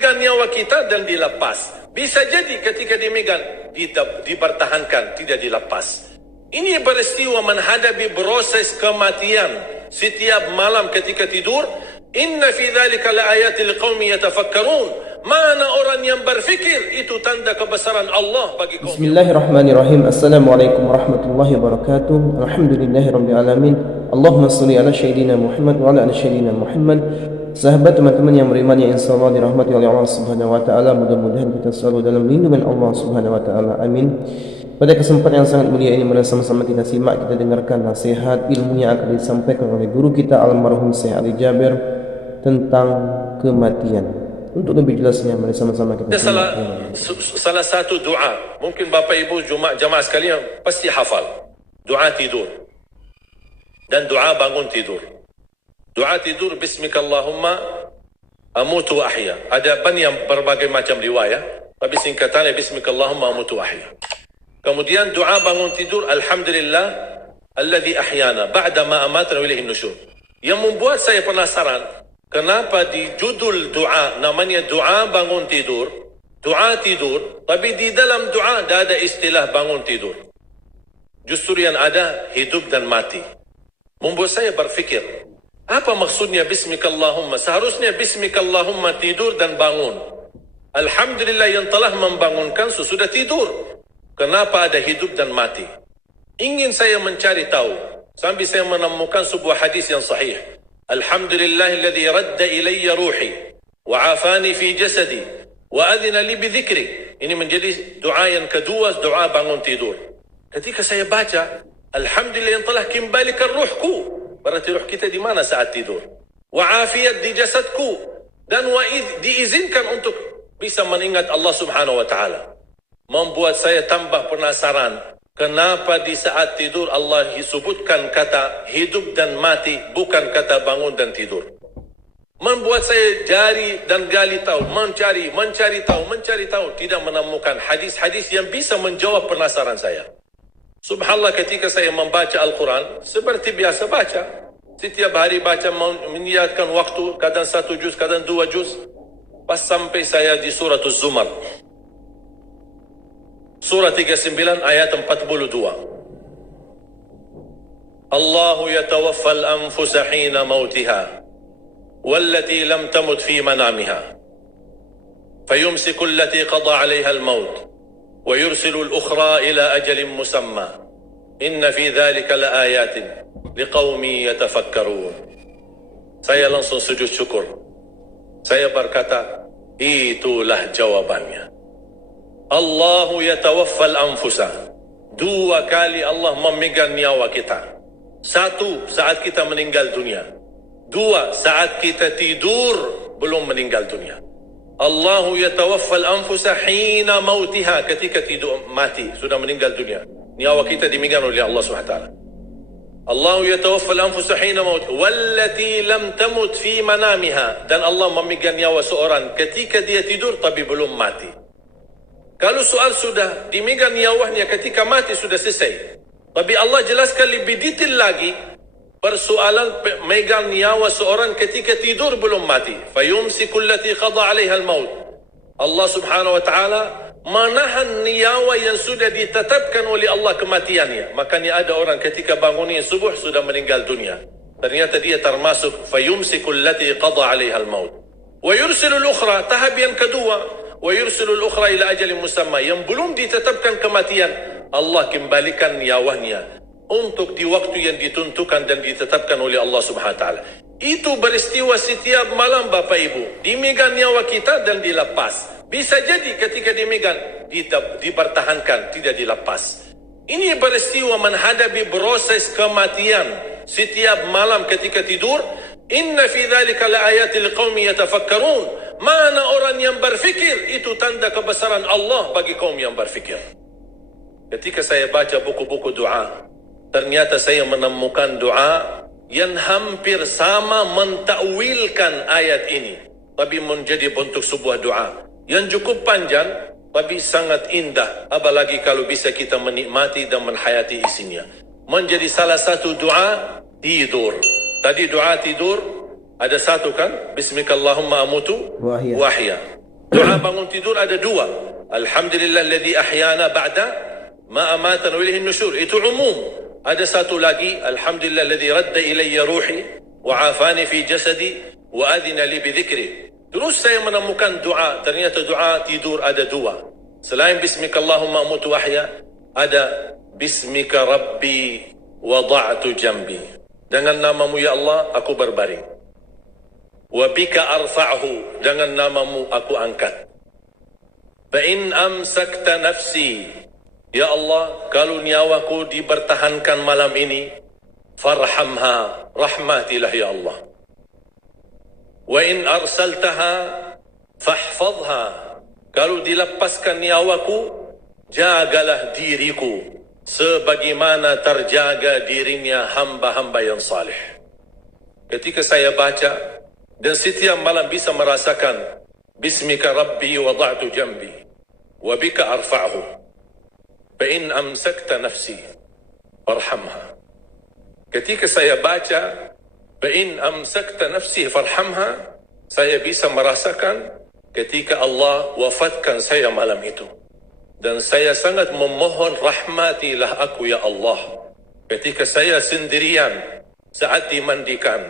nyawa kita dan dilepas. Bisa jadi ketika dimegang dipertahankan, tidak dilepas. Ini peristiwa menghadapi proses kematian setiap malam ketika tidur. Inna fi dzalika laayatil liqaumin yatafakkarun. Mana orang yang berfikir, itu tanda kebesaran Allah bagi kaum. Bismillahirrahmanirrahim. Assalamualaikum warahmatullahi wabarakatuh. Alhamdulillahirabbil alamin. Allahumma shalli ala sayyidina Muhammad wa ala ali sayyidina Muhammad. Sahabat, teman-teman yang beriman yang insyaallah dirahmati oleh Allah Subhanahu wa taala, mudah-mudahan kita selalu dalam lindungan Allah Subhanahu wa taala. Amin. Pada kesempatan yang sangat mulia ini, mari sama-sama kita simak, kita dengarkan nasihat ilmu yang akan disampaikan oleh guru kita almarhum Syekh Ali Jabir tentang kematian. Untuk lebih jelasnya, mari sama-sama kita simak. Salah satu doa, mungkin Bapak Ibu jamaah sekalian pasti hafal. Doa tidur dan doa bangun tidur. Doa tidur, Bismikallahumma amutu wa ahya. Ada banyak berbagai macam riwayat, tapi singkatannya Bismikallahumma amutu wa ahya. Kemudian doa bangun tidur, Alhamdulillah alladhi ahyana ba'da ma amatana wa ilaihin nusyur. Yang membuat saya penasaran, kenapa di judul doa namanya doa bangun tidur, doa tidur, tapi di dalam doa tidak ada istilah bangun tidur. Justru yang ada hidup dan mati. Membuat saya berfikir, apa maksudnya Bismikallahumma? Seharusnya Bismikallahumma tidur dan bangun. Alhamdulillah yang telah membangunkan sesudah tidur. Kenapa ada hidup dan mati? Ingin saya mencari tahu, sampai saya menemukan sebuah hadis yang sahih. Alhamdulillahilladzi radda ilayya ruhi wa afani fi jasadi wa adhina li bidhikri. Ini menjadi doa yang kedua, doa bangun tidur. Ketika saya baca, Alhamdulillah yang telah kembalikan ruhku, berarti ruh kita di mana saat tidur? Wa afiyat di jasadku, dan diizinkan untuk bisa mengingat Allah Subhanahu wa taala. Membuat saya tambah penasaran, kenapa di saat tidur Allah sebutkan kata hidup dan mati, bukan kata bangun dan tidur. Membuat saya jari dan gali tahu, mencari tahu, tidak menemukan hadis-hadis yang bisa menjawab penasaran saya. Subhanallah, ketika saya membaca Al-Quran, seperti biasa baca, setiap hari baca, meniatkan waktu, kadang 1 juz, kadang 2 juz, pas sampai saya di surat Az-Zumar, surah 39 ayat 42. Allahu yatawaffal anfusa hina mautiha wallati lam tamut fi manamiha fayumsiku allati qada 'alayha al-maut wa yursilu al-ukhra ila ajalin musamma inna fi dhalika laayatin liqaumin yatafakkarun. Saya langsung sujud syukur. Saya berkata, itulah jawabannya. Allahu yatawaffal anfusa. 2 kali Allah memegang nyawa kita. 1 saat kita meninggal dunia. 2 saat kita tidur belum meninggal dunia. Allahu yatawaffal anfusa hina mautiha, ketika tidur mati, sudah meninggal dunia. Nyawa kita dimegang oleh Allah SWT. Allahu yatawaffal anfusa hina mautiha wallati lam tamut fi manamiha, dan Allah memegang nyawa seorang ketika dia tidur tapi belum mati. Kalau soal sudah dimegang nyawanya ketika mati sudah selesai. Tapi Allah jelaskan lebih detail lagi persoalan megang nyawa seorang ketika tidur belum mati. Fayumsiku allati qada 'alaiha al-maut. Allah Subhanahu wa taala menahan nyawa yang sudah ditetapkan oleh Allah kematiannya. Makanya ada orang ketika bangunnya subuh sudah meninggal dunia. Ternyata dia termasuk fayumsiku allati qada 'alaiha al-maut. Wa yursilu al-ukhra, tahap yang kedua. Wa yursilul ukhra ila ajalin musamma, yang belum ditetapkan kematian, Allah kembalikan nyawanya untuk di waktu yang ditentukan dan ditetapkan oleh Allah Subhanahu wa taala. Itu peristiwa setiap malam Bapak Ibu. Dimegang nyawa kita dan dilepas. Bisa jadi ketika dimegang dipertahankan, tidak dilepas. Ini peristiwa menghadapi proses kematian setiap malam ketika tidur. Inna fi dzalika laayatil liqaumin yatafakkarun. Mana orang yang berfikir, itu tanda kebesaran Allah bagi kaum yang berfikir. Ketika saya baca buku-buku doa, ternyata saya menemukan doa yang hampir sama mentakwilkan ayat ini, tapi menjadi bentuk sebuah doa yang cukup panjang, tapi sangat indah. Apalagi kalau bisa kita menikmati dan menhayati isinya. Menjadi salah satu doa tidur. Tadi doa tidur ada 1 kan? Bismikallahumma amutu wa ahya. Doa bangun tidur ada dua. Alhamdulillahilladzi ahyana ba'da ma amatana wa ilaihin nusyur. Itu umum. Ada satu lagi, alhamdulillahilladzi radda ilayya ruhi wa afani fi jasadi wa adina li bi dhikri. Terus saya menemukan doa, ternyata doa tidur ada dua. Selain bismika Allahumma amutu wahya, ada bismika rabbi wada'tu jambi. Dengan namamu ya Allah aku berbaring. Wa bika arfa'hu, dengan namamu aku angkat. Fa in amsakta nafsi, ya Allah, kalau nyawaku dipertahankan malam ini, farhamha, rahmatilah ya Allah. Wa in arsaltaha fahfadha, kalau dilepaskan nyawaku, jagalah diriku sebagaimana terjaga dirinya hamba-hamba yang salih. Ketika saya baca dan setiap malam bisa merasakan bismika rabbi wada'tu jambi wa bika arfa'hu fa in amsakta nafsi farhamha. Ketika saya baca fa in amsakta nafsi farhamha, saya bisa merasakan ketika Allah wafatkan saya malam itu. Dan saya sangat memohon rahmatilah aku ya Allah. Ketika saya sendirian saat dimandikan,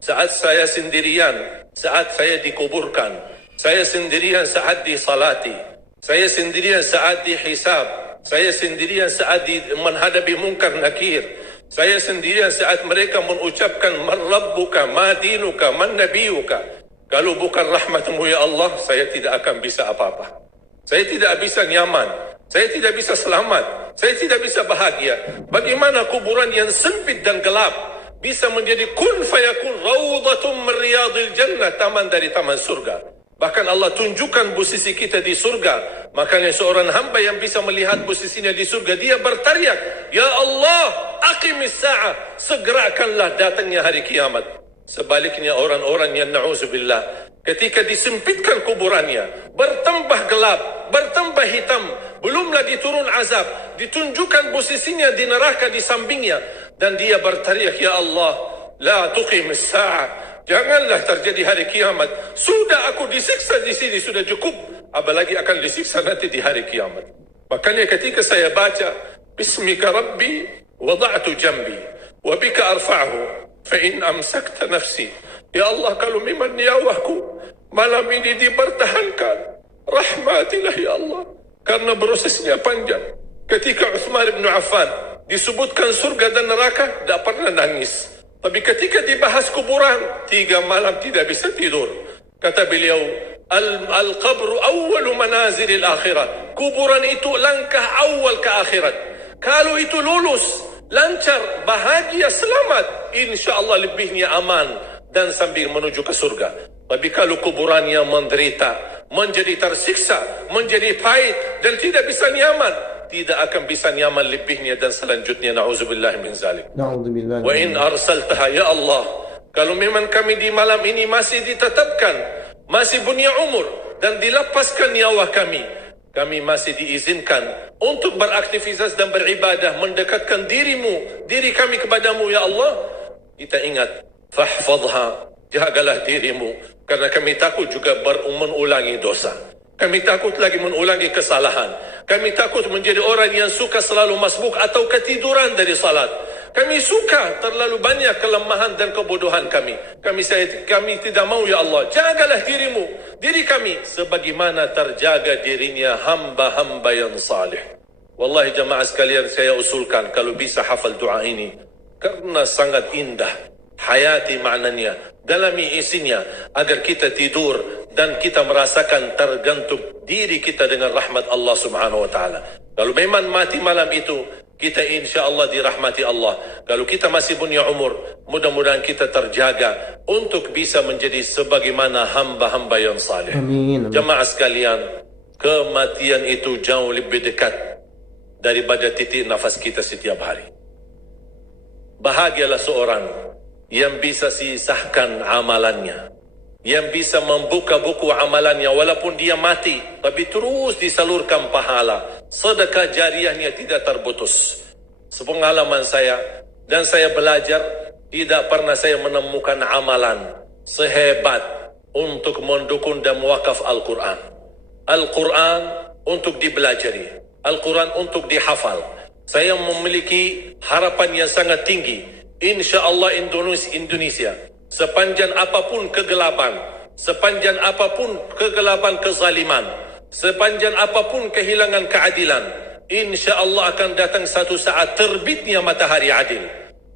saat saya sendirian saat saya dikuburkan, saya sendirian saat disalati, saya sendirian saat dihisab, saya sendirian saat menghadapi munkar nakir, saya sendirian saat mereka mengucapkan man rabbuka, ma dinuka, man nabiyuka. Kalau bukan rahmatmu ya Allah, saya tidak akan bisa apa-apa. Saya tidak bisa nyaman, saya tidak bisa selamat, saya tidak bisa bahagia. Bagaimana kuburan yang sempit dan gelap bisa menjadi kun fayakun rawdatun min riyadil jannah, taman dari taman surga. Bahkan Allah tunjukkan posisi kita di surga. Makanya seorang hamba yang bisa melihat posisinya di surga, dia berteriak, ya Allah, aqimis sa'ah, segerakanlah datangnya hari kiamat. Sebaliknya orang-orang yang na'udzubillah, ketika disempitkan kuburannya, bertambah gelap, bertambah hitam, belum lagi turun azab, ditunjukkan posisinya di neraka di sampingnya, dan dia berteriak, ya Allah, la tuqimis sa'ah, janganlah terjadi hari kiamat. Sudah aku disiksa di sini, sudah cukup, apalagi akan disiksa nanti di hari kiamat. Makanya ketika saya baca bismika rabbi wada'tu jambi wa bika arfa'hu fa in amsakta nafsi, ya Allah, kalau memang nyawaku malam ini dipertahankan, rahmatilah ya Allah. Karena prosesnya panjang. Ketika Uthman bin Affan disebutkan surga dan neraka, tidak pernah nangis. Tapi ketika dibahas kuburan, 3 malam tidak bisa tidur. Kata beliau, al-qabru awwalu manazilil akhirat. Kuburan itu langkah awal ke akhirat. Kalau itu lulus, lancar, bahagia, selamat, insya-Allah lebihnya aman dan sambil menuju ke surga. Tapi kalau kuburannya menderita, menjadi tersiksa, menjadi pahit dan tidak bisa nyaman, tidak akan bisa nyaman lebihnya dan selanjutnya. Na'udzubillah min zalik. Na'udzubillah. Wa in arsaltaha, ya Allah, kalau memang kami di malam ini masih ditetapkan, masih punya umur dan dilepaskan nyawa kami, kami masih diizinkan untuk beraktivitas dan beribadah, mendekatkan diri kami kepadamu ya Allah. Kita ingat, fahfadha, jagalah dirimu, karena kami takut juga mengulangi dosa. Kami takut lagi mengulangi kesalahan. Kami takut menjadi orang yang suka selalu masbuk atau ketiduran dari salat. Kami suka terlalu banyak kelemahan dan kebodohan kami. Kami tidak mau ya Allah. Jagalah diri kami sebagaimana terjaga dirinya hamba-hamba yang salih. Wallahi jamaah sekalian, saya usulkan kalau bisa hafal doa ini, karena sangat indah. Hayati maknanya, dalami isinya, agar kita tidur dan kita merasakan tergantung diri kita dengan rahmat Allah subhanahu wa ta'ala. Kalau memang mati malam itu, kita insya Allah dirahmati Allah. Kalau kita masih punya umur, mudah-mudahan kita terjaga untuk bisa menjadi sebagaimana hamba-hamba yang saleh. Amin. Jamaah sekalian, kematian itu jauh lebih dekat daripada titik nafas kita setiap hari. Bahagialah seorang yang bisa sisahkan amalannya, yang bisa membuka buku amalannya walaupun dia mati, tapi terus disalurkan pahala, sedekah jariahnya tidak terputus. Sepengalaman saya, dan saya belajar, tidak pernah saya menemukan amalan sehebat untuk mendukung dan mewakaf Al-Quran. Al-Quran untuk dibelajari, Al-Quran untuk dihafal. Saya memiliki harapan yang sangat tinggi. InsyaAllah Indonesia, sepanjang apapun kegelapan, sepanjang apapun kegelapan kezaliman, sepanjang apapun kehilangan keadilan, InsyaAllah akan datang satu saat terbitnya matahari adil.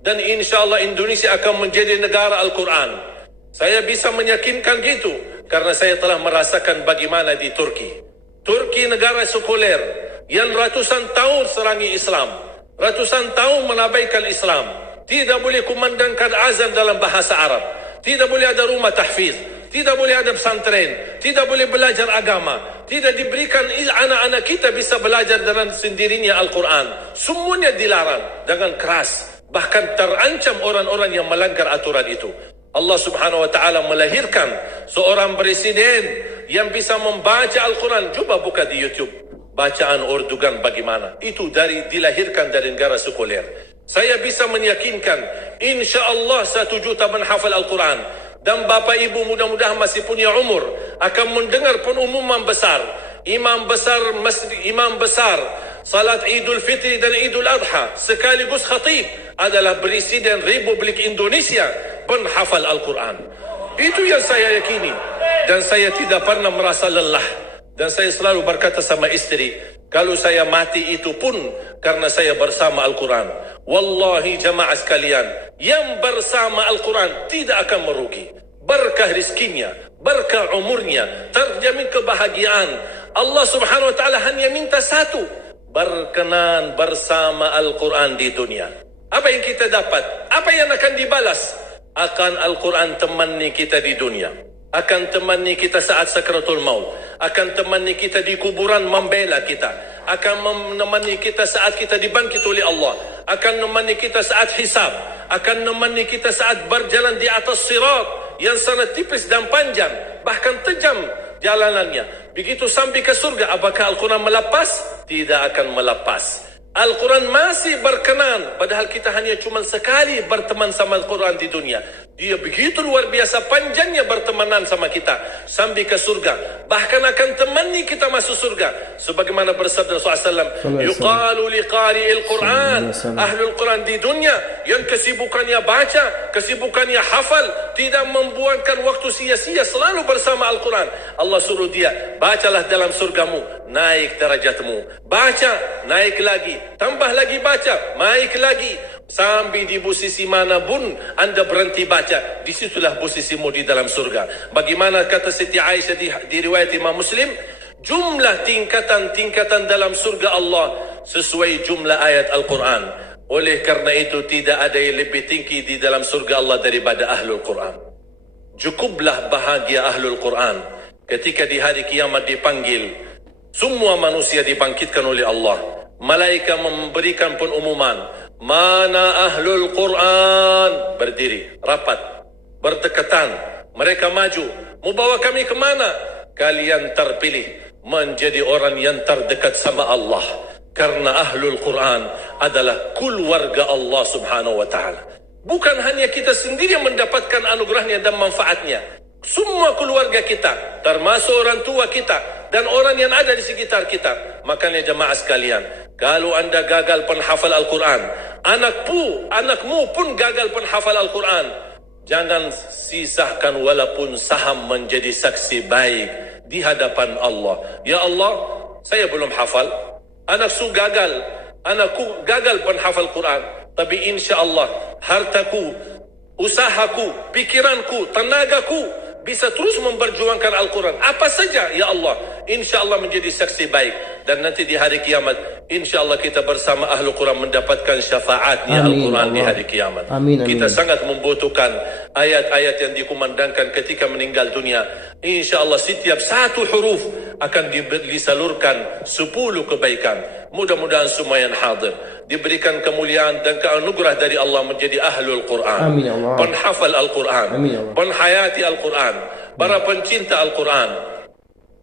Dan InsyaAllah Indonesia akan menjadi negara Al-Quran. Saya bisa meyakinkan gitu karena saya telah merasakan bagaimana di Turki. Turki negara sekuler yang ratusan tahun serangi Islam, ratusan tahun menabaikan Islam. Tidak boleh kumandangkan azan dalam bahasa Arab, tidak boleh ada rumah tahfiz, tidak boleh ada pesantren, tidak boleh belajar agama, tidak diberikan anak-anak kita bisa belajar dengan sendirinya Al-Quran. Semuanya dilarang dengan keras, bahkan terancam orang-orang yang melanggar aturan itu. Allah Subhanahu wa ta'ala melahirkan seorang presiden yang bisa membaca Al-Quran. Cuba buka di YouTube bacaan Erdogan bagaimana. Itu dilahirkan dari negara sekuler. Saya bisa meyakinkan InsyaAllah 1 juta menghafal Al-Quran. Dan Bapak Ibu mudah-mudahan masih punya umur akan mendengar pengumuman besar. Imam besar salat Idul Fitri dan Idul Adha sekaligus khatib adalah Presiden Republik Indonesia penghafal Al-Quran. Itu yang saya yakini. Dan saya tidak pernah merasa lelah. Dan saya selalu berkata sama istri, kalau saya mati itu pun karena saya bersama Al-Quran. Wallahi jamaah sekalian, yang bersama Al-Quran tidak akan merugi. Berkah rizkinya, berkah umurnya, terjamin kebahagiaan. Allah Subhanahu wa ta'ala hanya minta satu, berkenan bersama Al-Quran di dunia. Apa yang kita dapat? Apa yang akan dibalas? Akan Al-Quran temani kita di dunia, akan temani kita saat sakratul maut, akan temani kita di kuburan membela kita, akan menemani kita saat kita dibangkit oleh Allah, akan menemani kita saat hisab, akan menemani kita saat berjalan di atas sirat yang sangat tipis dan panjang, bahkan tajam jalanannya. Begitu sampai ke surga, apakah Al-Quran melepas? Tidak akan melepas. Al-Quran masih berkenan, padahal kita hanya cuma sekali berteman sama Al-Quran di dunia. Dia begitu luar biasa panjangnya bertemanan sama kita sampai ke surga. Bahkan akan temani kita masuk surga. Sebagaimana bersabda Rasulullah SAW, yuqalu liqari'il Quran, ahlul Quran di dunia yang kesibukannya baca, kesibukannya hafal, tidak membuangkan waktu sia-sia, selalu bersama Al-Quran. Allah suruh dia, bacalah dalam surgamu, naik derajatmu. Baca, naik lagi, tambah lagi baca, naik lagi. Sampai di posisi mana pun anda berhenti baca, disitulah posisimu di dalam surga. Bagaimana kata Siti Aisyah di riwayat Imam Muslim, jumlah tingkatan-tingkatan dalam surga Allah sesuai jumlah ayat Al-Quran. Oleh karena itu tidak ada yang lebih tinggi di dalam surga Allah daripada Ahlul Quran. Cukuplah bahagia Ahlul Quran ketika di hari kiamat dipanggil. Semua manusia dibangkitkan oleh Allah. Malaikat memberikan pengumuman, mana Ahlul Quran? Berdiri, rapat, berdekatan. Mereka maju, mau bawa kami ke mana? Kalian terpilih menjadi orang yang terdekat sama Allah. Karena Ahlul Quran adalah keluarga Allah Subhanahu wa ta'ala. Bukan hanya kita sendiri yang mendapatkan anugerahnya dan manfaatnya. Semua keluarga kita, termasuk orang tua kita dan orang yang ada di sekitar kita. Makanya jemaah sekalian, kalau anda gagal penghafal Al-Quran, anakmu pun gagal penghafal Al-Quran, jangan sisakan walaupun saham menjadi saksi baik di hadapan Allah. Ya Allah, saya belum hafal, anakku gagal penghafal Quran, tapi insya Allah hartaku, usahaku, pikiranku, tenagaku bisa terus memperjuangkan Al-Quran. Apa saja, ya Allah, insya Allah menjadi saksi baik. Dan nanti di hari kiamat, insya Allah kita bersama Ahlul Quran mendapatkan syafaatnya Al-Quran di hari kiamat. Amin, amin. Kita sangat membutuhkan ayat-ayat yang dikumandangkan ketika meninggal dunia. Insya Allah setiap satu huruf akan disalurkan 10 kebaikan. Mudah-mudahan semua yang hadir diberikan kemuliaan dan keanugerah dari Allah menjadi Ahlul Quran. Amin ya Allah. Penghafal Al-Quran, penghayati Al-Quran, para pencinta Al-Quran,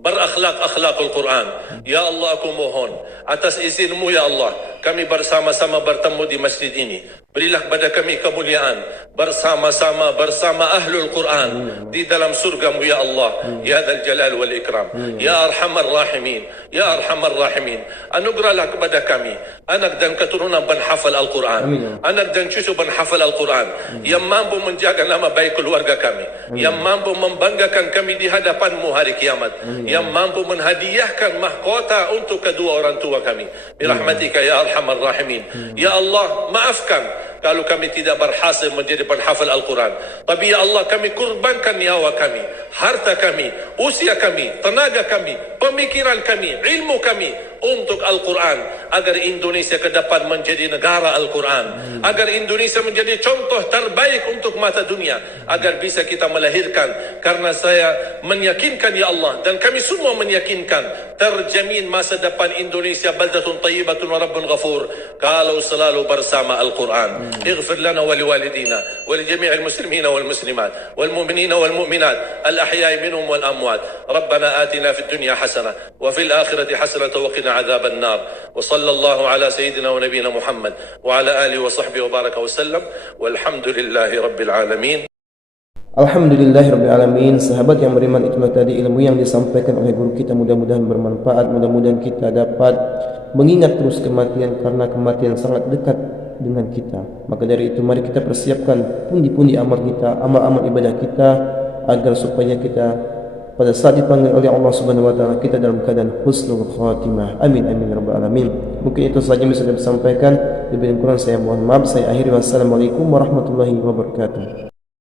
berakhlak Al-Quran. Ya Allah, aku mohon atas izinmu ya Allah, kami bersama-sama bertemu di masjid ini. Berilah kepada kami kemuliaan bersama-sama bersama ahlul Quran di dalam surga-Mu ya Allah, ya Dzal Jalal wal Ikram, ya Arhamar Rahimin, ya Arhamar Rahimin. Anugerahlah kepada kami anak dan keturunan penghafal Al-Quran, anak dan cucu penghafal Al-Quran yang mampu menjaga nama baik keluarga kami, yang mampu membanggakan kami di hadapan-Mu hari kiamat, yang mampu menghadiahkan mahkota untuk kedua orang tua kami. Birahmatika ya Arhamar Rahimin. Ya Allah, maafkan kalau kami tidak berhasil menjadi penghafal Al-Quran. Tapi ya Allah, kami kurbankan nyawa kami, harta kami, usia kami, tenaga kami, pemikiran kami, ilmu kami untuk Al-Quran, agar Indonesia ke depan menjadi negara Al-Quran, agar Indonesia menjadi contoh terbaik untuk mata dunia, agar bisa kita melahirkan. Karena saya meyakinkan ya Allah, dan kami semua meyakinkan, terjamin masa depan Indonesia baldatun tayyibatun wa rabbun ghafur kalau selalu bersama Al-Quran. اغفر لنا ولوالدينا ولجميع المسلمين والمسلمات والمؤمنين والمؤمنات الأحياء منهم والأموات. ربنا آتنا في الدنيا حسنة وفي الآخرة حسنة وقنا عذاب النار. وصلى الله على سيدنا ونبينا محمد وعلى آله وصحبه وبارك وسلم والحمد لله رب العالمين. Alhamdulillahirrabbilalamin. Sahabat yang beriman, itulah tadi ilmu yang disampaikan oleh guru kita. Mudah-mudahan bermanfaat. Mudah-mudahan kita dapat mengingat terus kematian, karena kematian sangat dekat dengan kita. Maka dari itu mari kita persiapkan pundi-pundi amal kita, amal-amal ibadah kita, agar supaya kita pada saat dipanggil oleh Allah Subhanahu wa taala kita dalam keadaan husnul khatimah. Amin amin ya rabbal alamin. Mungkin itu saja yang bisa saya sampaikan. Lebih kurang saya mohon maaf. Saya akhiri. Wassalamualaikum warahmatullahi wabarakatuh.